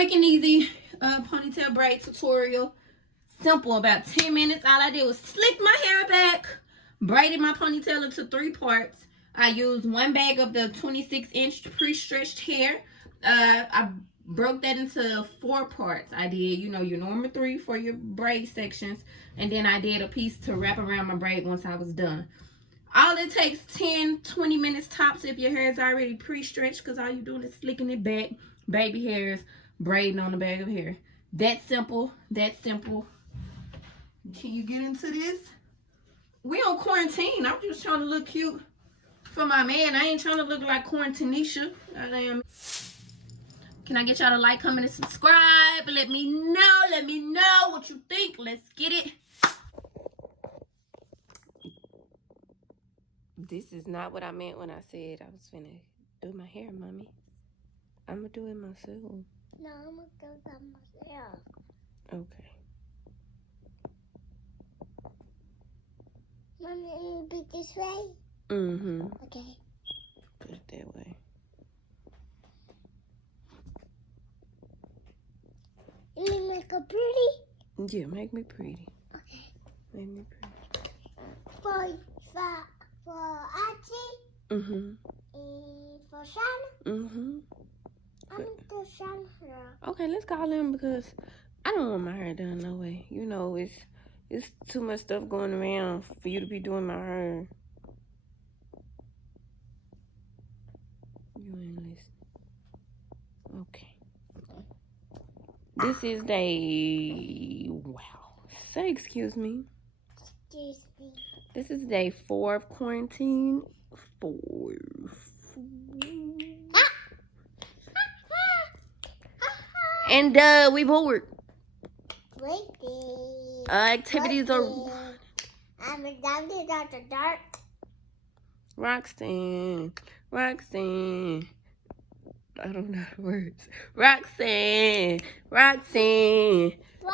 quick and easy ponytail braid tutorial. Simple, about 10 minutes. All I did was slick my hair back, braided my ponytail into 3 parts. I used 1 bag of the 26-inch pre-stretched hair. I broke that into 4 parts. I did, you know, your normal 3 for your braid sections, and then I did a piece to wrap around my braid once I was done. All it takes 10-20 minutes tops if your hair is already pre-stretched, because all you're doing is slicking it back. Baby hairs, braiding on the bag of hair. That simple. That simple. Can you get into this? We on quarantine. I'm just trying to look cute for my man. I ain't trying to look like Quarantinisha. Can I get y'all to like, comment, and subscribe? Let me know what you think. Let's get it. This is not what I meant when I said I was finna do my hair, mommy. I'm gonna do it myself. No, I'm gonna do that myself. Okay. Mommy, you put it this way? Mm-hmm. Okay. Put it that way. You mean make it pretty? Yeah, make me pretty. Okay. Make me pretty. For Archie? Mm-hmm. And for Shana? Mm-hmm. I'm gonna do Shana hair. Okay, let's call him because I don't want my hair done no way. You know, it's too much stuff going around for you to be doing my hair. You ain't listening. Okay. This is day, wow. Say excuse me. Excuse me. This is day 4 of quarantine. 4. And we bored. Waiting. Activities are. I'm adopted after dark. Roxanne. I don't know the words. Roxanne. What?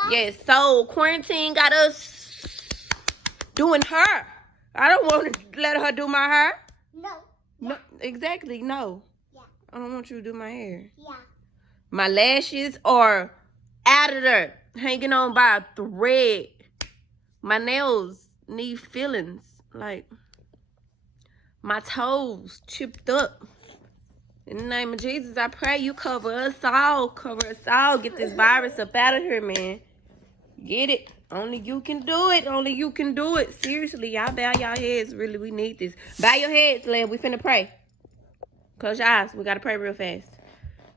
Yes, so quarantine got us doing her. I don't want to let her do my hair. No. No, exactly, no. Yeah. I don't want you to do my hair. Yeah. My lashes are out of there, hanging on by a thread. My nails need fillings. Like, my toes chipped up. In the name of Jesus, I pray you cover us all. Cover us all. Get this virus up out of here, man. Get it. Only you can do it. Only you can do it. Seriously, y'all bow y'all heads. Really, we need this. Bow your heads, Lab. We finna pray. Close your eyes. We gotta pray real fast.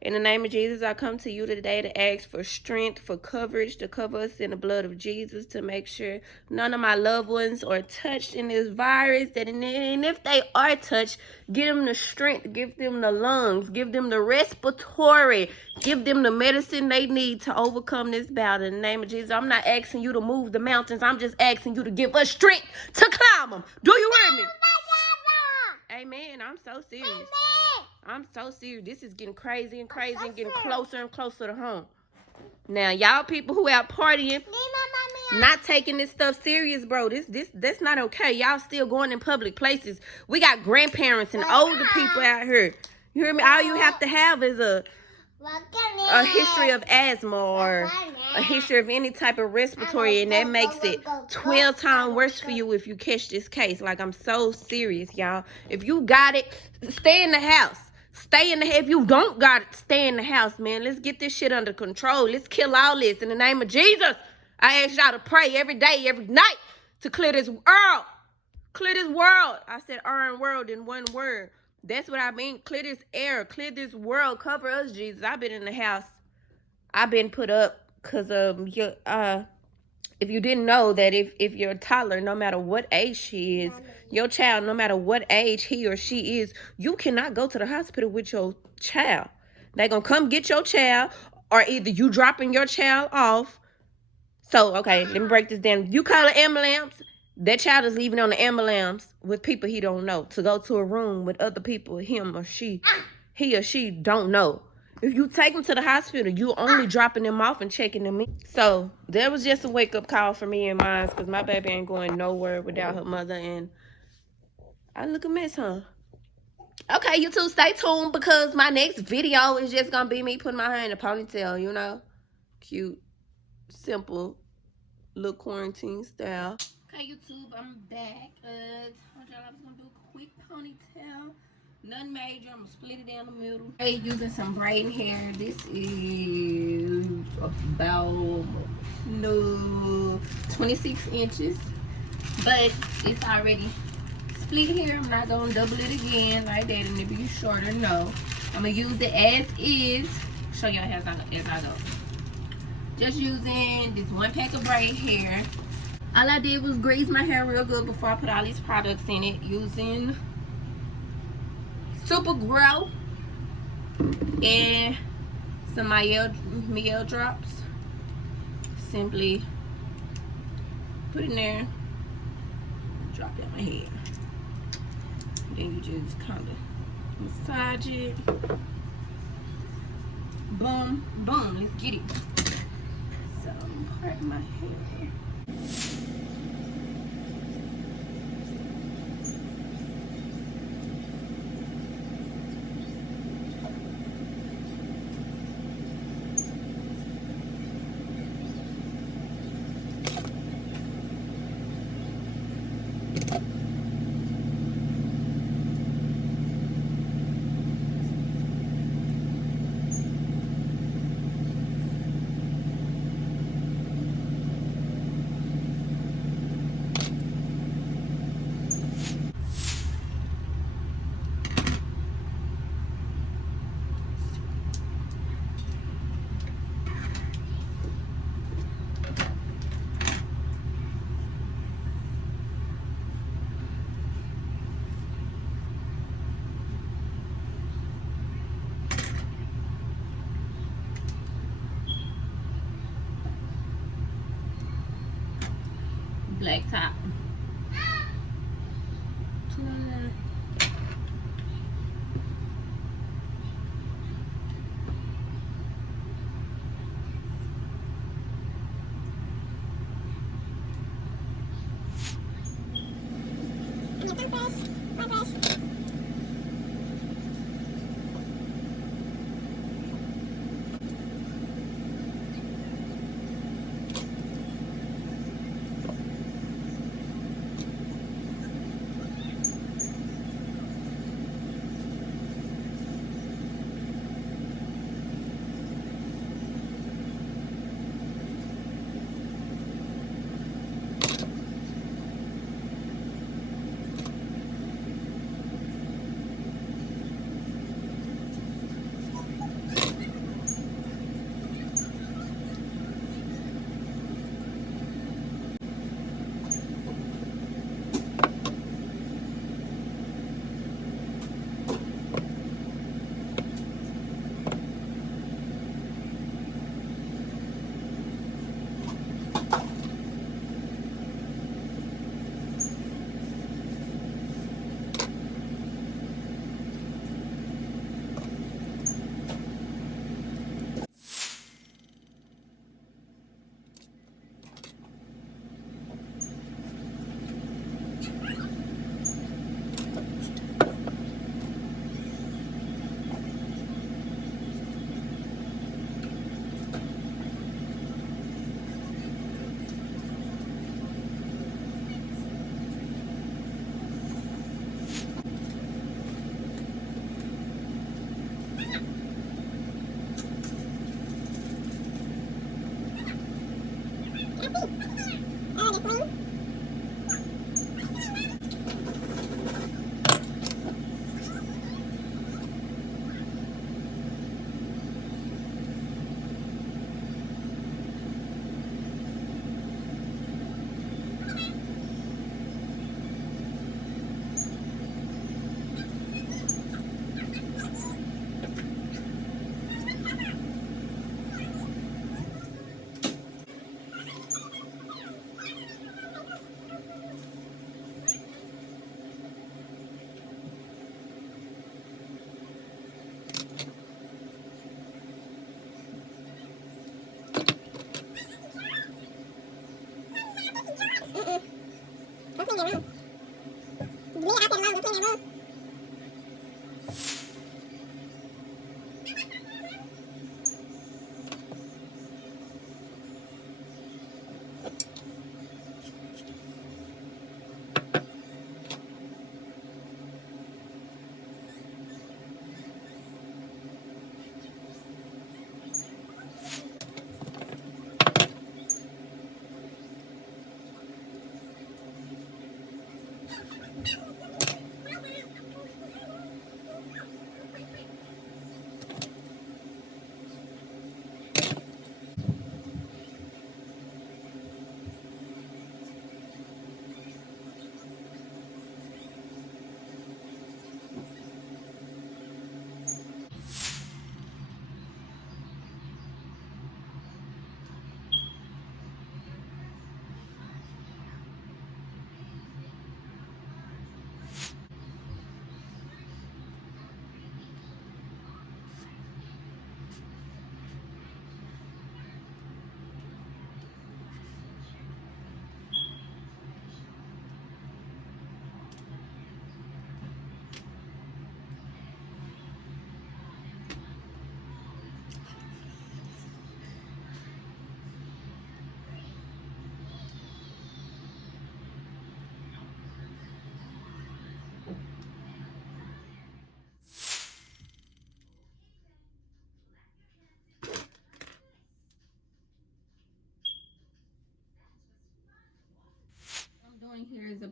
In the name of Jesus, I come to you today to ask for strength, for coverage, to cover us in the blood of Jesus, to make sure none of my loved ones are touched in this virus. And if they are touched, give them the strength, give them the lungs, give them the respiratory, give them the medicine they need to overcome this battle. In the name of Jesus, I'm not asking you to move the mountains. I'm just asking you to give us strength to climb them. Do you hear me? Amen. I'm so serious. Amen. I'm so serious. This is getting crazy and crazy and getting closer and closer to home. Now, y'all people who out partying, not taking this stuff serious, bro. That's not okay. Y'all still going in public places. We got grandparents and older people out here. You hear me? All you have to have is a history of asthma or a history of any type of respiratory, and that makes it 12 times worse for you if you catch this case. Like, I'm so serious, y'all. If you got it, stay in the house. Stay in the house. If you don't got it, stay in the house, man. Let's get this shit under control. Let's kill all this in the name of Jesus. I ask y'all to pray every day, every night to clear this world. Clear this world. I said and world in one word. That's what I mean. Clear this air. Clear this world. Cover us, Jesus. I've been in the house. I've been put up because if you didn't know that if you're a toddler, no matter what age she is, your child, no matter what age he or she is, you cannot go to the hospital with your child. They're going to come get your child, or either you dropping your child off. So, okay, let me break this down. You call an ambulance. That child is leaving on the ambulance with people he don't know to go to a room with other people he or she don't know. If you take them to the hospital, you only dropping them off and checking them in. So that was just a wake-up call for me and mine, because my baby ain't going nowhere without her mother. And I look a mess, huh? Okay, YouTube, stay tuned because my next video is just gonna be me putting my hair in a ponytail, you know? Cute, simple, little quarantine style. Okay, YouTube, I'm back. Told y'all I was gonna do a quick ponytail. Nothing major. I'm gonna split it down the middle. I'm using some braiding hair. This is about 26 inches, but it's already split here. I'm not gonna double it again like that and it be shorter. No, I'm gonna use it as is. Show y'all as I go. Just using this one pack of braid hair. All I did was grease my hair real good before I put all these products in it using Super Grow and some Miel drops. Simply put in there, drop down my head. Then you just kind of massage it. Boom, boom, let's get it. So I'm parting my hair. Black top.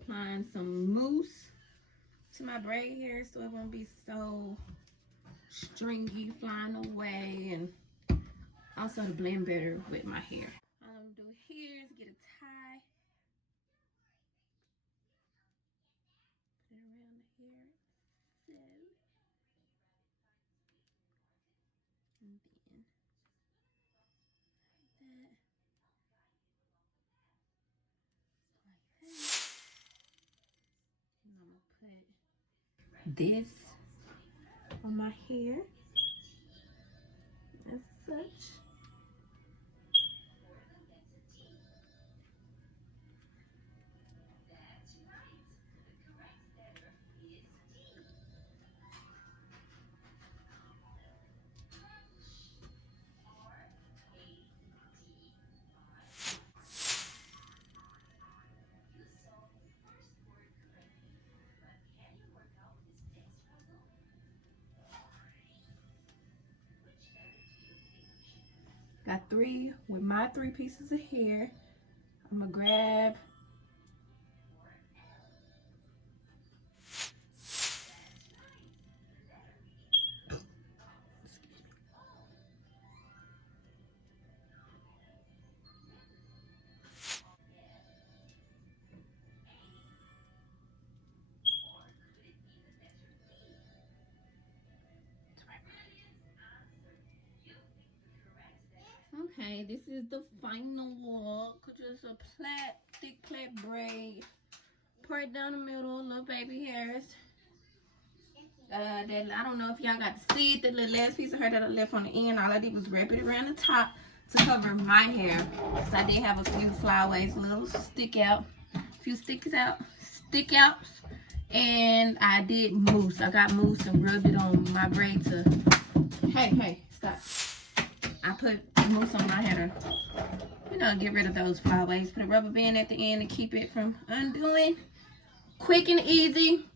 applying some mousse to my braid hair so it won't be so stringy, flying away, and also to blend better with my hair. All I'm gonna do here is get a tie. Put it around the hair. So, and then like that. Like that. And I'm gonna put this on my hair as such. Got three with my 3 pieces of hair. I'm gonna grab okay, this is the final look. Just a thick plait braid. Part down the middle, little baby hairs. That I don't know if y'all got to see it, the little last piece of hair that I left on the end. All I did was wrap it around the top to cover my hair. So I did have a few flyaways, little stick outs, and I did mousse. I got mousse and rubbed it on my braid to, hey, stop. I put mousse on my hair to, get rid of those flyaways. Put a rubber band at the end to keep it from undoing. Quick and easy.